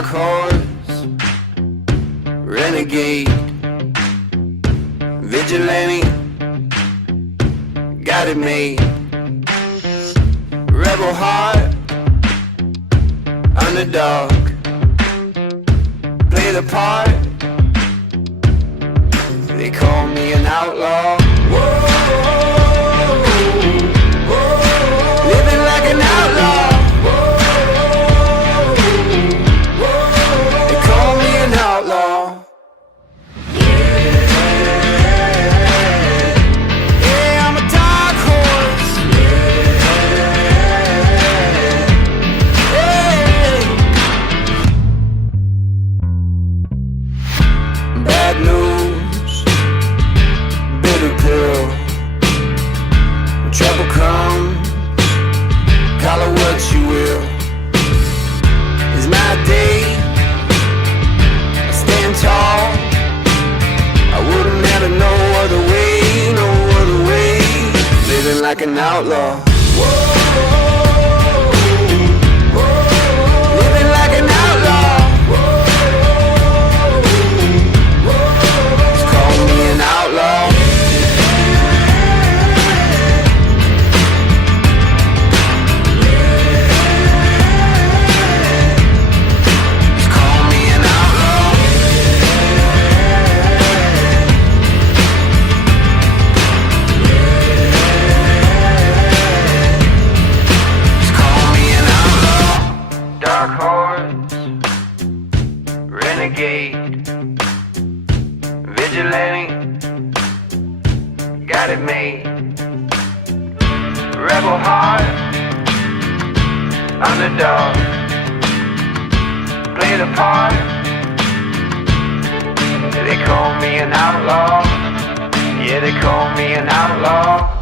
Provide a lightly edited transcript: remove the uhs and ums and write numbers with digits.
dark horse, renegade, vigilante, got it made. Rebel heart, underdog, play the part. They call me an outlaw. Whoa, whoa, living like an outlaw. Whoa, whoa, they call me an outlaw. Yeah, I'm a dark horse. Yeah. Bad news, bitter pill. When trouble comes, call it what you will. It's my day, I stand tall. I wouldn't have no other way, no other way. Living like an outlaw. Whoa, whoa, living like an outlaw. Whoa, whoa, just call me an outlaw. Just call me an outlaw. Just call me an outlaw. Dark horse, renegade, vigilante, got it made. Rebel heart, underdog, play the part. They call me an outlaw. Yeah, they call me an outlaw.